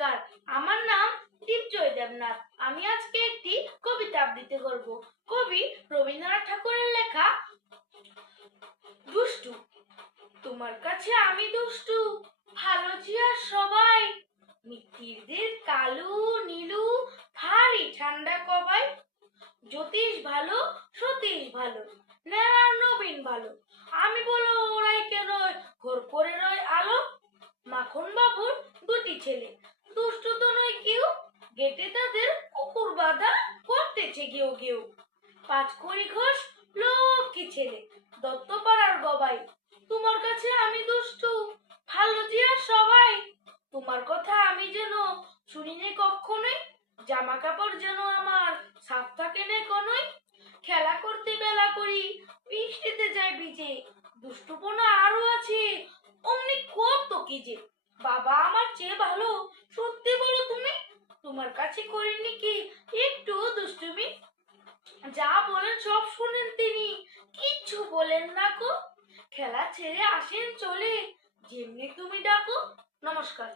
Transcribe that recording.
নমস্কার, আমার নাম দীপজয় দেবনাথ। আমি আজকে একটি কবিতা আবৃত্তি করব। কবি রবীন্দ্রনাথ ঠাকুরের লেখা দুষ্টু। তোমার কাছে আমি দুষ্টু, ভালো জিয়া সবাই, মিত্তিরদের কালু নীলু, ভারী ঠান্ডা কবাই। জ্যোতিষ ভালো, সতীশ ভালো, নেড়ার নবীন ভালো, আমি বলো ওরাই কেন ঘর করে রয় আলো। মাখন বাবুর দুটি ছেলে, দুষ্টু তো নয় কেউ, গেটে তাদের কুকুর বাঁধা করতেছে গেউ গেউ। পাঁচকড়ি ঘোষ লক্ষ্মী ছেলে, দত্তপাড়ার গবাই, তোমার কাছে আমি দুষ্টু, ভালো জিয়া সবাই। তোমার কথা আমি যেন শুনিনি কখনোই, জামা কাপড় যেন আমার সাফ থাকে না কোনোই। খেলা করতে বেলা করি, বৃষ্টিতে যায় ভিজে, দুষ্টুপনা আরো আছে অমনি কত কি যে। বাবা আমার চেয়ে ভালো, সত্যি বলো তুমি, তোমার কাছে করেননি কি একটু দুষ্টুমি? যা বলেন সব শুনেন তিনি, কিচ্ছু বলেন না গো, খেলা ছেড়ে আসেন চলে, যেমনি তুমি ডাকো। নমস্কার।